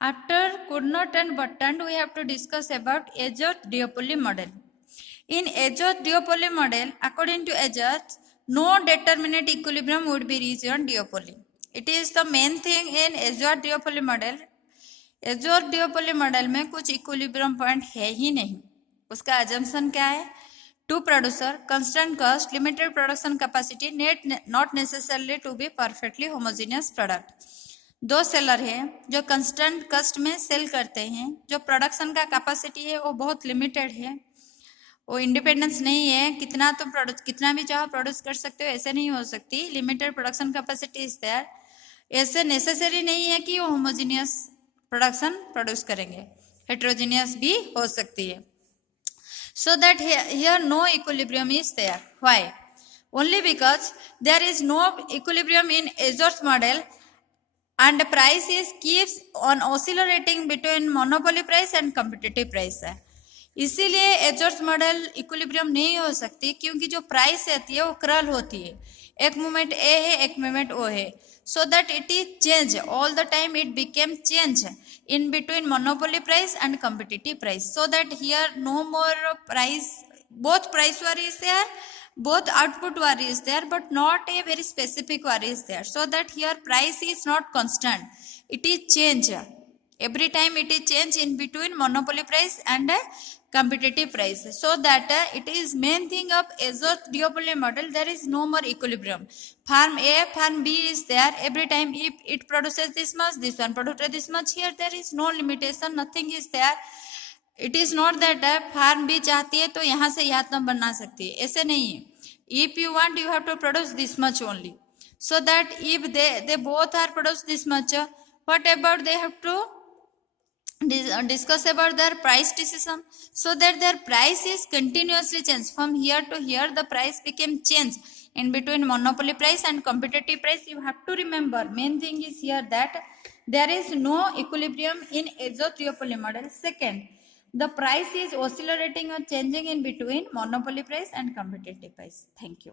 After Cournot and Bertrand, we have to discuss about Azoth-Diopoli model. In Azoth-Diopoli model, according to Azoth, no determinate equilibrium would be reached on Diopoli. It is the main thing in Azoth-Diopoli model. Azoth-Diopoli model में कुछ equilibrium point है ही नहीं. उसका assumption क्या है? Two producer, constant cost, limited production capacity, not necessarily to be perfectly homogeneous product. दो seller है जो कंस्टेंट कस्ट में सेल करते हैं, जो प्रोडक्शन का कैपेसिटी है वो बहुत लिमिटेड है, वो इंडिपेंडेंस नहीं है, कितना भी चाहो प्रोड्यूस कर सकते हो ऐसे नहीं हो सकती, limited production capacity is there. ऐसे नेसेसरी नहीं है कि वो होमोजीनियस प्रोडक्शन प्रोड्यूस करेंगे, हेट्रोजीनियस भी हो सकती है. So that here no equilibrium is there. Why? Only because there is no equilibrium in Edgeworth model and price is keeps on oscillating between monopoly price and competitive price है. इसीलिए एजोथ model equilibrium नहीं हो सकती, क्योंकि जो price रहती है वो क्रल होती है, एक मोमेंट ए है एक मोमेंट ओ है. So that it is change all the time, it became change in between monopoly price and competitive price. So that here no more price, both price vary is there, both output vary is there, but not a very specific vary is there. So that here price is not constant, it is change every time, it is change in between monopoly price and competitive price. So that it is main thing of Azoth-Diopoli model, there is no more equilibrium. Firm A, firm B is there, every time if it produces this much, this one produces this much, here there is no limitation, nothing is there. It is not that firm भी चाहती है तो यहाँ से यहाँ तक बना सकती है, ऐसे नहीं है. If you want you have to produce this much only. So that if they both are produce this much, what about they have to discuss about their price decision, so that their price is continuously changed from here to here. The price became changed in between monopoly price and competitive price. You have to remember, main thing is here that there is no equilibrium in Azoth-Diopoli model. Second, the price is oscillating or changing in between monopoly price and competitive price. Thank you.